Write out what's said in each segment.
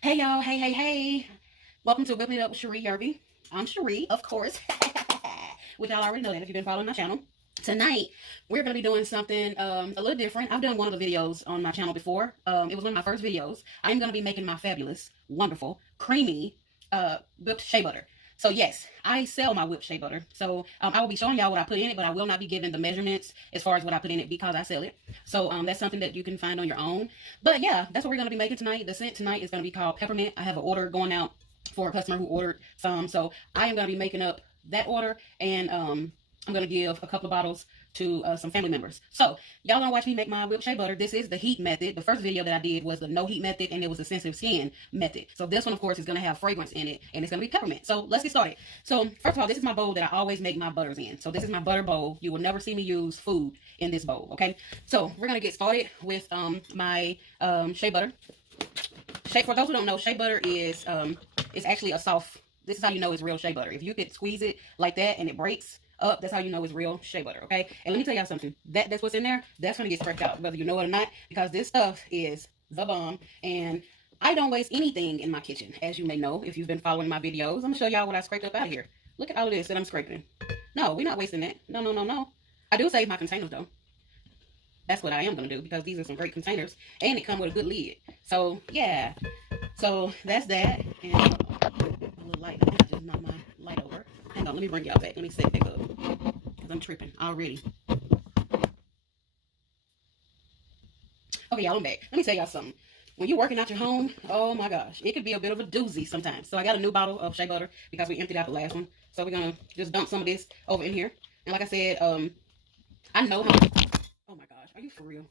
Hey y'all, hey. Welcome to Whipping It Up with Cherie Yerby. I'm Cherie, of course, which y'all already know that if you've been following my channel. Tonight, we're going to be doing something a little different. I've done one of the videos on my channel before. It was one of my first videos. I'm going to be making my fabulous, wonderful, creamy whipped shea butter. So yes, I sell my whipped shea butter. So I will be showing y'all what I put in it, but I will not be giving the measurements as far as what I put in it because I sell it. So that's something that you can find on your own. But yeah, that's what we're going to be making tonight. The scent tonight is going to be called Peppermint. I have an order going out for a customer who ordered some. So I am going to be making up that order, and I'm going to give a couple of bottles to some family members. So y'all gonna watch me make my whipped shea butter. This is the heat method. The first video that I did was the no heat method, and it was the sensitive skin method. So this one, of course, is gonna have fragrance in it, and it's gonna be peppermint. So let's get started. So first of all, this is my bowl that I always make my butters in. So this is my butter bowl. You will never see me use food in this bowl, okay? So we're gonna get started with my shea butter. For those who don't know, shea butter is actually a soft. This is how you know it's real shea butter. If you could squeeze it like that and it breaks up, that's how you know it's real shea butter, okay? And let me tell y'all something. That's what's in there. That's going to get scraped out, whether you know it or not, because this stuff is the bomb. And I don't waste anything in my kitchen, as you may know if you've been following my videos. I'm going to show y'all what I scraped up out of here. Look at all of this that I'm scraping. No, we're not wasting that. No. I do save my containers, though. That's what I am going to do, because these are some great containers, and it comes with a good lid. So, yeah. So, that's that. And a little light. I just knocked my light over. Hang on, let me bring y'all back. Let me set it back up, because I'm tripping already. Okay, y'all, I'm back. Let me tell y'all something. When you're working out your home, oh my gosh, it could be a bit of a doozy sometimes. So I got a new bottle of shea butter because we emptied out the last one. So we're going to just dump some of this over in here. And like I said, I know how... Oh my gosh, are you for real?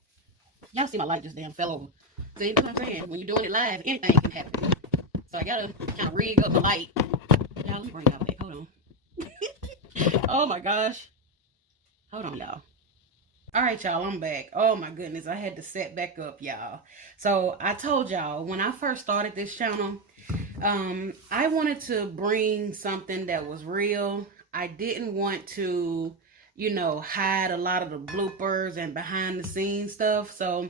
Y'all see my light just damn fell over. See what I'm saying? When you're doing it live, anything can happen. So I got to kind of rig up the light. Y'all, let me bring y'all back. Hold on. Oh my gosh. Hold on, y'all. All right, y'all, I'm back. Oh my goodness, I had to set back up, y'all. So I told y'all when I first started this channel, I wanted to bring something that was real. I didn't want to, hide a lot of the bloopers and behind the scenes stuff. So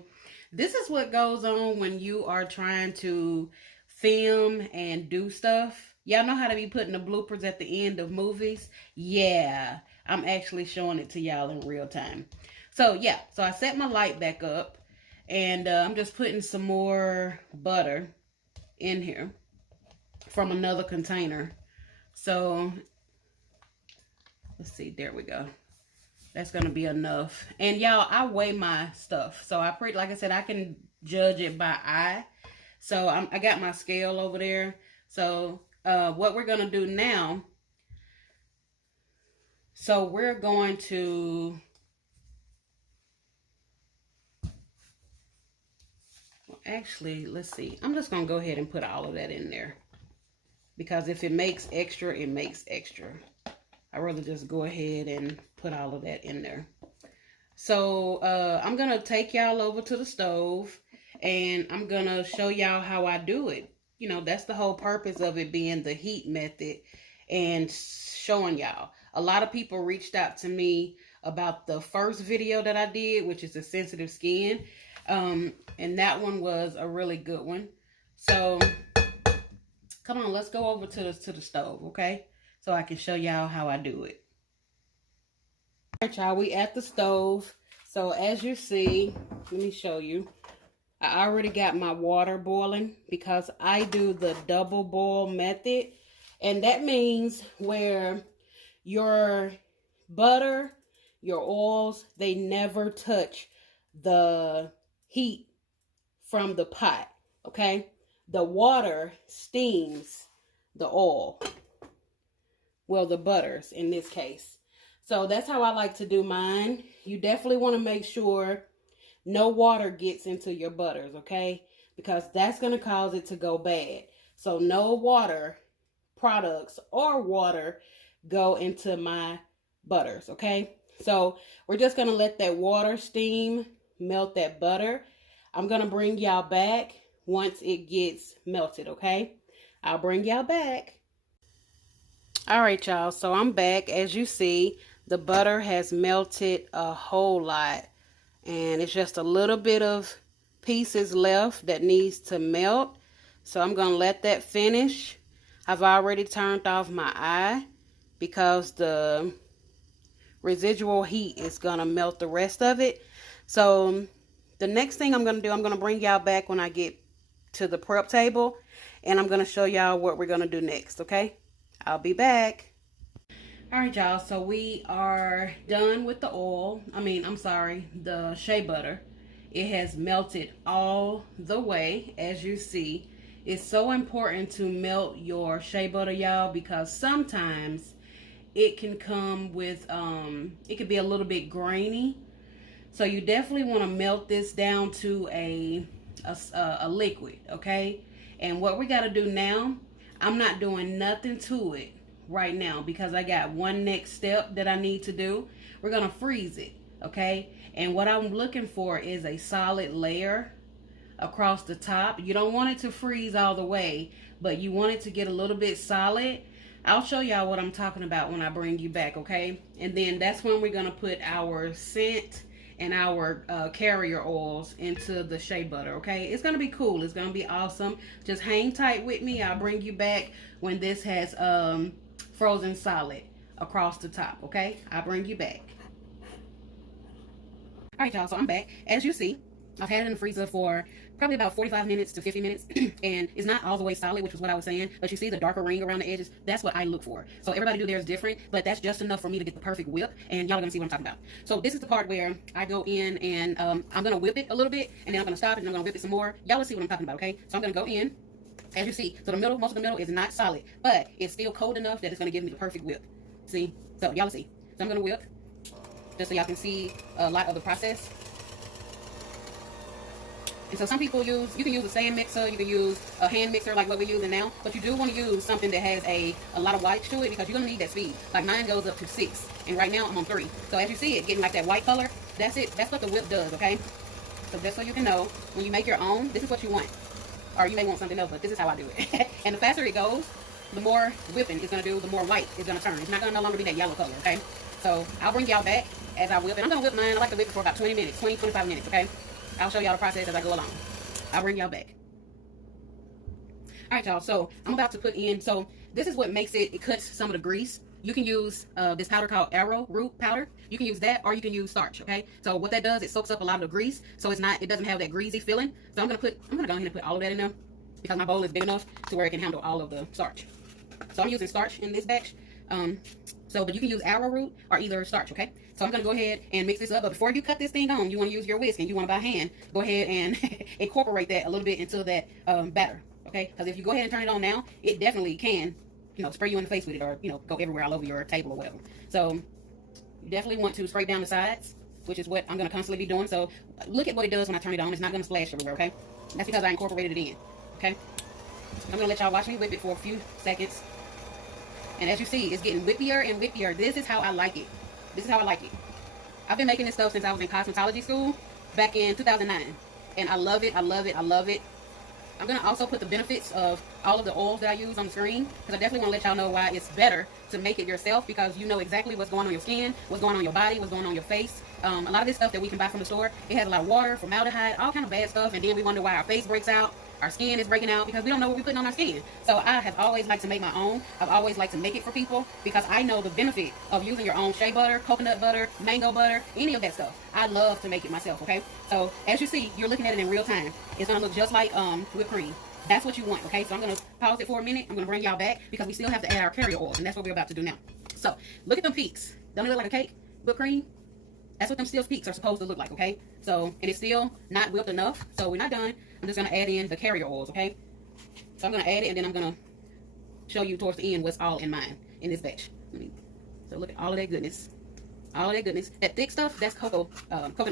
this is what goes on when you are trying to film and do stuff. Y'all know how to be putting the bloopers at the end of movies? Yeah, I'm actually showing it to y'all in real time. So yeah, so I set my light back up, and I'm just putting some more butter in here from another container. So let's see, there we go. That's gonna be enough. And y'all, I weigh my stuff, so like I said, I can judge it by eye. So I got my scale over there. So what we're gonna do now, so we're going to, well, actually, let's see. I'm just gonna go ahead and put all of that in there, because if it makes extra, it makes extra. I'd rather just go ahead and put all of that in there. So I'm gonna take y'all over to the stove, and I'm gonna show y'all how I do it. That's the whole purpose of it being the heat method, and showing y'all. A lot of people reached out to me about the first video that I did, which is the sensitive skin. And that one was a really good one. So come on, let's go over to the stove, okay? So I can show y'all how I do it. All right, y'all, we at the stove. So as you see, let me show you. I already got my water boiling because I do the double boil method. And that means where your butter, your oils, they never touch the heat from the pot, okay? The water steams the oil. Well, the butters in this case. So that's how I like to do mine. You definitely want to make sure no water gets into your butters, okay? Because that's going to cause it to go bad. So no water products or water go into my butters, okay? So we're just going to let that water steam, melt that butter. I'm going to bring y'all back once it gets melted, okay? I'll bring y'all back. All right, y'all, so I'm back. As you see, the butter has melted a whole lot, and it's just a little bit of pieces left that needs to melt. So I'm going to let that finish. I've already turned off my eye because the residual heat is going to melt the rest of it. So the next thing I'm going to do, I'm going to bring y'all back when I get to the prep table, and I'm going to show y'all what we're going to do next, okay? I'll be back. All right, y'all, so we are done with the oil. The shea butter. It has melted all the way, as you see. It's so important to melt your shea butter, y'all, because sometimes it can come with, it could be a little bit grainy. So you definitely want to melt this down to a liquid, okay? And what we got to do now, I'm not doing nothing to it right now because I got one next step that I need to do. We're going to freeze it, okay? And what I'm looking for is a solid layer across the top. You don't want it to freeze all the way, but you want it to get a little bit solid. I'll show y'all what I'm talking about when I bring you back, okay? And then that's when we're going to put our scent and our carrier oils into the shea butter, okay? It's going to be cool. It's going to be awesome. Just hang tight with me. I'll bring you back when this has frozen solid across the top, okay? I'll bring you back. All right, y'all, so I'm back. As you see, I've had it in the freezer for probably about 45 minutes to 50 minutes, and it's not all the way solid, which is what I was saying, but you see the darker ring around the edges? That's what I look for. So everybody do theirs different, but that's just enough for me to get the perfect whip, and y'all are going to see what I'm talking about. So this is the part where I go in, and I'm going to whip it a little bit, and then I'm going to stop it, and I'm going to whip it some more. Y'all will see what I'm talking about, okay? So I'm going to go in, as you see. So the middle, most of the middle is not solid, but it's still cold enough that it's going to give me the perfect whip. See? So y'all will see. So I'm going to whip, just so y'all can see a lot of the process. And so some people you can use a sand mixer, you can use a hand mixer like what we're using now, but you do want to use something that has a lot of whites to it because you're going to need that speed. Like mine goes up to 6, and right now I'm on 3. So as you see it getting like that white color, that's it. That's what the whip does, okay? So just so you can know, when you make your own, this is what you want. Or you may want something else, but this is how I do it. And the faster it goes, the more whipping it's going to do, the more white it's going to turn. It's not going to no longer be that yellow color, okay? So I'll bring y'all back as I whip. And I'm going to whip mine. I like to whip it for about 20 minutes, 20, 25 minutes, okay? I'll show y'all the process as I go along. I'll bring y'all back. All right, y'all. So I'm about to put in. So this is what makes it. It cuts some of the grease. You can use this powder called arrowroot powder. You can use that, or you can use starch. Okay. So what that does, it soaks up a lot of the grease, so it doesn't have that greasy feeling. So I'm gonna go ahead and put all of that in there because my bowl is big enough to where it can handle all of the starch. So I'm using starch in this batch. But you can use arrowroot or either starch, okay? So I'm going to go ahead and mix this up. But before you cut this thing on, you want to use your whisk and you want to by hand, go ahead and incorporate that a little bit into that batter, okay? Because if you go ahead and turn it on now, it definitely can, spray you in the face with it or, go everywhere all over your table or whatever. So you definitely want to spray down the sides, which is what I'm going to constantly be doing. So look at what it does when I turn it on. It's not going to splash everywhere, okay? That's because I incorporated it in, okay? I'm going to let y'all watch me whip it for a few seconds. And as you see, it's getting whippier and whippier. This is how I like it. This is how I like it. I've been making this stuff since I was in cosmetology school back in 2009. And I love it. I love it. I love it. I'm going to also put the benefits of all of the oils that I use on the screen, because I definitely want to let y'all know why it's better to make it yourself, because you know exactly what's going on your skin, what's going on your body, what's going on your face. A lot of this stuff that we can buy from the store, it has a lot of water, formaldehyde, all kind of bad stuff, and then we wonder why our face breaks out, our skin is breaking out, because we don't know what we're putting on our skin. So I have always liked to make my own. I've always liked to make it for people because I know the benefit of using your own shea butter, coconut butter, mango butter, any of that stuff. I love to make it myself, okay? So as you see, you're looking at it in real time. It's going to look just like whipped cream. That's what you want, okay? So I'm going to pause it for a minute. I'm going to bring y'all back because we still have to add our carrier oil, and that's what we're about to do now. So look at them peaks. Don't it look like a cake? Whipped cream? That's what them still peaks are supposed to look like, okay? So, and it's still not whipped enough, so we're not done. I'm just going to add in the carrier oils, okay? So I'm going to add it, and then I'm going to show you towards the end what's all in mine in this batch. So look at all of that goodness. All of that goodness. That thick stuff, that's coconut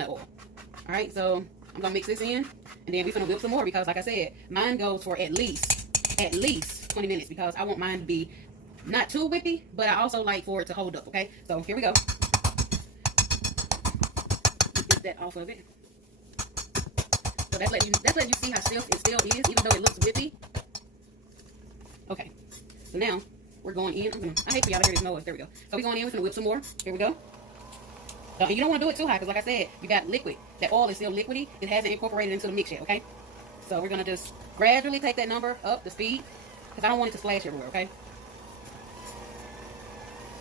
oil. All right, so I'm going to mix this in, and then we're going to whip some more because, like I said, mine goes for at least 20 minutes because I want mine to be not too whippy, but I also like for it to hold up, okay? So here we go. Get that off of it. So that's letting you see how stiff it still is, even though it looks whippy. Okay, so now we're going in. I hate for y'all to hear this noise. There we go. So we're going in. We're going to whip some more. Here we go. And you don't want to do it too high because, like I said, you got liquid. That oil is still liquidy. It hasn't incorporated into the mix yet, okay? So we're going to just gradually take that number up, the speed, because I don't want it to splash everywhere, okay?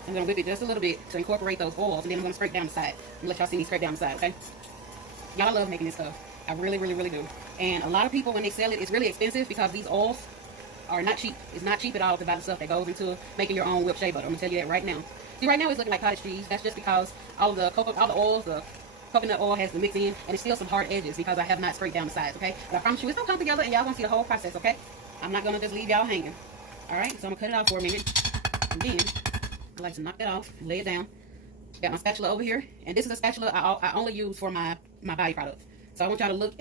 I'm going to whip it just a little bit to incorporate those oils, and then I'm going to scrape down the side. And let y'all see me scrape down the side, okay? Y'all, I love making this stuff. I really, really, really do. And a lot of people, when they sell it, it's really expensive because these oils are not cheap. It's not cheap at all to buy the stuff that goes into making your own whipped shea butter. I'm going to tell you that right now. See, right now it's looking like cottage cheese. That's just because all the oils, the coconut oil has to mix in, and it's still some hard edges because I have not scraped down the sides, okay? But I promise you, it's going to come together, and y'all going to see the whole process, okay? I'm not going to just leave y'all hanging. All right, so I'm going to cut it off for a minute. And then I like to knock that off, lay it down. Got my spatula over here, and this is a spatula I only use for my body product. So I want y'all to look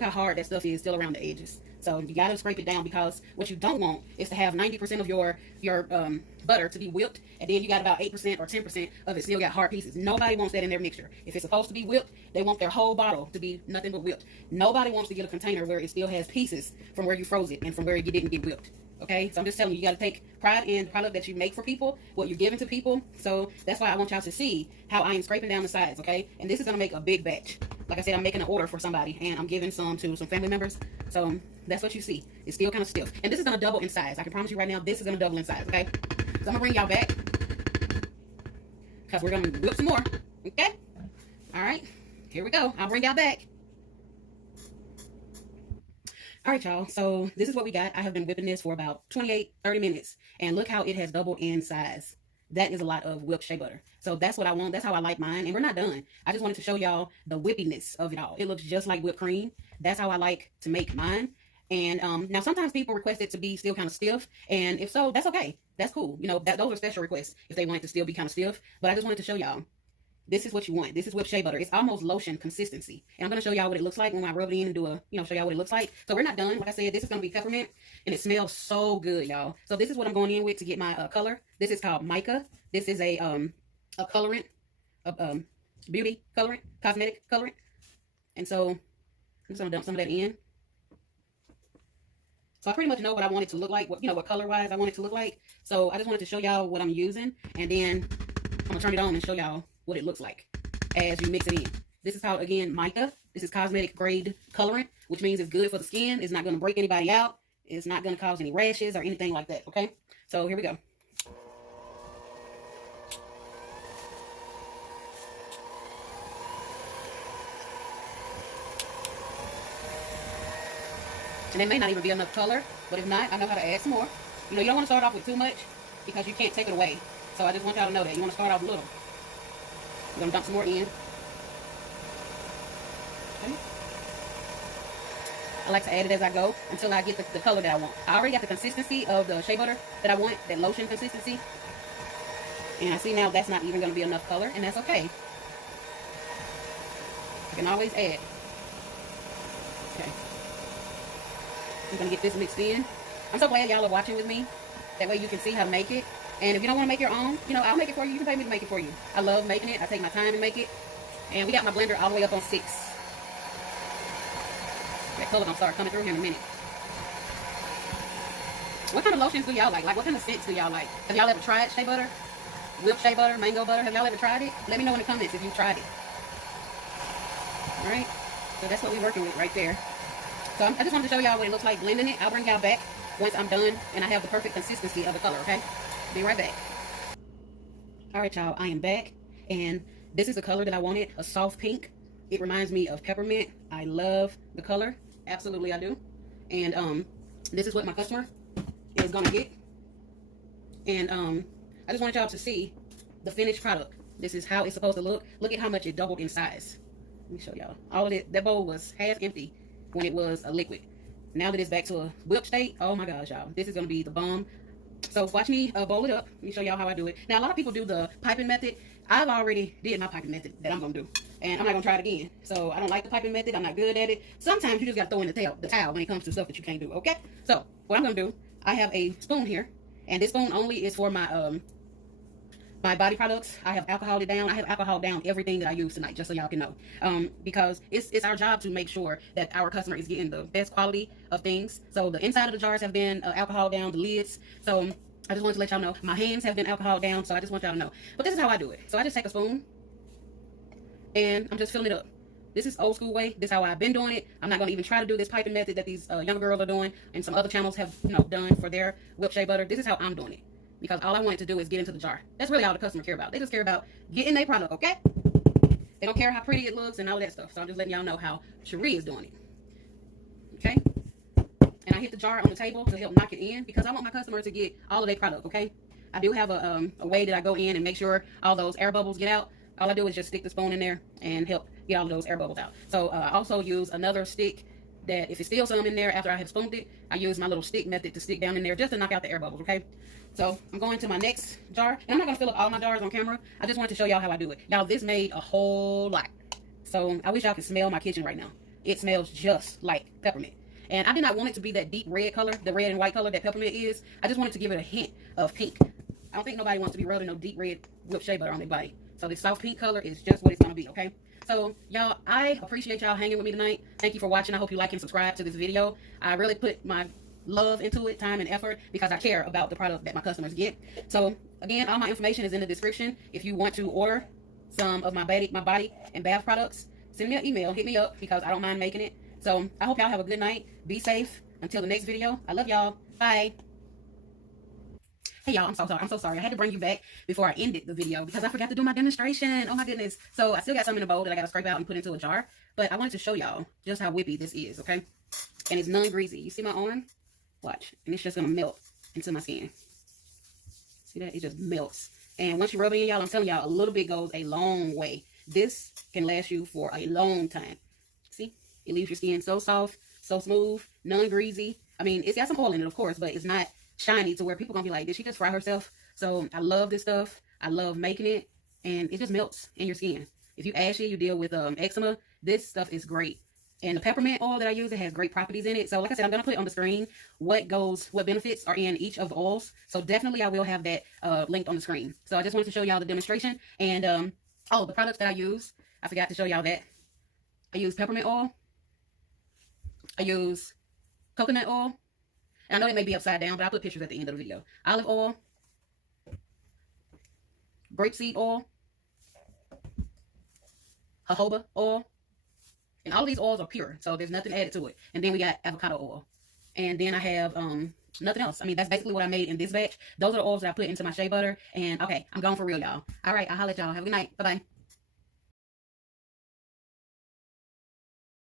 how hard that stuff is still around the edges. So you gotta scrape it down, because what you don't want is to have 90% of your butter to be whipped, and then you got about 8% or 10% of it still got hard pieces. Nobody wants that in their mixture. If it's supposed to be whipped, they want their whole bottle to be nothing but whipped. Nobody wants to get a container where it still has pieces from where you froze it and from where you didn't get whipped. Okay, so I'm just telling you, you got to take pride in the product that you make for people, what you're giving to people. So that's why I want y'all to see how I am scraping down the sides, okay? And this is going to make a big batch. Like I said, I'm making an order for somebody, and I'm giving some to some family members. So that's what you see. It's still kind of stiff. And this is going to double in size. I can promise you right now, this is going to double in size, okay? So I'm going to bring y'all back, because we're going to whip some more, okay? All right, here we go. I'll bring y'all back. All right, y'all, so this is what we got. I have been whipping this for about 28, 30 minutes, and look how it has doubled in size. That is a lot of whipped shea butter. So that's what I want. That's how I like mine, and we're not done. I just wanted to show y'all the whippiness of it all. It looks just like whipped cream. That's how I like to make mine. And now sometimes people request it to be still kind of stiff, and if so, that's okay. That's cool. You know, those are special requests if they want it to still be kind of stiff, but I just wanted to show y'all. This is what you want. This is whipped shea butter. It's almost lotion consistency. And I'm going to show y'all what it looks like when I rub it in and do a, show y'all what it looks like. So we're not done. Like I said, this is going to be peppermint, and it smells so good, y'all. So this is what I'm going in with to get my color. This is called mica. This is a colorant, beauty colorant, cosmetic colorant. And so I'm just going to dump some of that in. So I pretty much know what I want it to look like, what color-wise I want it to look like. So I just wanted to show y'all what I'm using, and then I'm going to turn it on and show y'all what it looks like as you mix it in. This is called, again, mica. This is cosmetic grade colorant, which means it's good for the skin. It's not going to break anybody out. It's not going to cause any rashes or anything like that, okay? So here we go. And there may not even be enough color, but if not, I know how to add some more. You don't want to start off with too much because you can't take it away. So I just want y'all to know that. You want to start off little. I'm going to dump some more in. Okay. I like to add it as I go until I get the color that I want. I already got the consistency of the shea butter that I want, that lotion consistency. And I see now that's not even going to be enough color, and that's okay. I can always add. Okay. I'm going to get this mixed in. I'm so glad y'all are watching with me. That way you can see how to make it. And if you don't want to make your own, I'll make it for you. You can pay me to make it for you. I love making it. I take my time to make it. And we got my blender all the way up on 6. That color gonna start coming through here in a minute. What kind of lotions do y'all like? Like, what kind of scents do y'all like? Have y'all ever tried shea butter? Whipped shea butter, mango butter? Have y'all ever tried it? Let me know in the comments if you've tried it. Alright? So that's what we're working with right there. So I just wanted to show y'all what it looks like blending it. I'll bring y'all back once I'm done and I have the perfect consistency of the color, okay? Be right back. Alright, y'all, I am back, and this is the color that I wanted, a soft pink. It reminds me of peppermint. I love the color. Absolutely I do. And this is what my customer is gonna get. And I just wanted y'all to see the finished product. This is how it's supposed to look. Look at how much it doubled in size. Let me show y'all. All of it, that bowl was half empty when it was a liquid. Now that it's back to a whipped state, oh my gosh, y'all, this is gonna be the bomb. So watch me bowl it up. Let me show y'all how I do it. Now, a lot of people do the piping method. I've already did my piping method that I'm going to do. And I'm not going to try it again. So I don't like the piping method. I'm not good at it. Sometimes you just got to throw in the towel when it comes to stuff that you can't do, okay? So what I'm going to do, I have a spoon here. And this spoon only is for my my body products. I have alcoholed it down. I have alcoholed down everything that I use tonight, just so y'all can know. Because it's our job to make sure that our customer is getting the best quality of things. So the inside of the jars have been alcoholed down, the lids. So I just wanted to let y'all know. My hands have been alcoholed down, so I just want y'all to know. But this is how I do it. So I just take a spoon, and I'm just filling it up This is old school way. This is how I've been doing it. I'm not going to even try to do this piping method that these young girls are doing and some other channels have, you know, done for their whipped shea butter. This is how I'm doing it. Because all I want it to do is get into the jar. That's really all the customer care about. They just care about getting their product, okay? They don't care how pretty it looks and all that stuff. So I'm just letting y'all know how Cherie is doing it. Okay? And I hit the jar on the table to help knock it in because I want my customer to get all of their product, okay? I do have a way that I go in and make sure all those air bubbles get out. All I do is just stick the spoon in there and help get all of those air bubbles out. So I also use another stick that if it's still some in there after I have spooned it, I use my little stick method to stick down in there just to knock out the air bubbles, okay? So I'm going to my next jar. And I'm not going to fill up all my jars on camera. I just wanted to show y'all how I do it. Y'all, this made a whole lot. So I wish y'all could smell my kitchen right now. It smells just like peppermint. And I did not want it to be that deep red color, the red and white color that peppermint is. I just wanted to give it a hint of pink. I don't think nobody wants to be rubbing no deep red whipped shea butter on their body. So this soft pink color is just what it's going to be, okay? So, y'all, I appreciate y'all hanging with me tonight. Thank you for watching. I hope you like and subscribe to this video. I really put my love into it, time and effort, because I care about the product that my customers get. So, again, all my information is in the description. If you want to order some of my body and bath products, send me an email. Hit me up because I don't mind making it. So, I hope y'all have a good night. Be safe. Until the next video, I love y'all. Bye. Hey y'all, I'm so sorry. I had to bring you back before I ended the video because I forgot to do my demonstration. Oh my goodness. So I still got some in a bowl that I got to scrape out and put into a jar. But I wanted to show y'all just how whippy this is, okay? And it's non-greasy. You see my arm? Watch. And it's just going to melt into my skin. See that? It just melts. And once you rub it in, y'all, I'm telling y'all, a little bit goes a long way. This can last you for a long time. See? It leaves your skin so soft, so smooth, non-greasy. I mean, it's got some oil in it, of course, but it's not shiny to where people gonna be like, did she just fry herself? So I love this stuff. I love making it, and it just melts in your skin. If you ashy, you deal with eczema, this stuff is great. And the peppermint oil that I use, it has great properties in it. So like I said, I'm gonna put it on the screen what benefits are in each of the oils. So definitely I will have that linked on the screen. So I just wanted to show y'all the demonstration. And the products that I use, I forgot to show y'all that. I use peppermint oil. I use coconut oil. And I know it may be upside down, but I'll put pictures at the end of the video. Olive oil, grapeseed oil, jojoba oil, and all of these oils are pure, so there's nothing added to it. And then we got avocado oil, and then I have nothing else. I mean, that's basically what I made in this batch. Those are the oils that I put into my shea butter. And okay, I'm going for real, y'all. All right, I'll holler at y'all. Have a good night. Bye bye.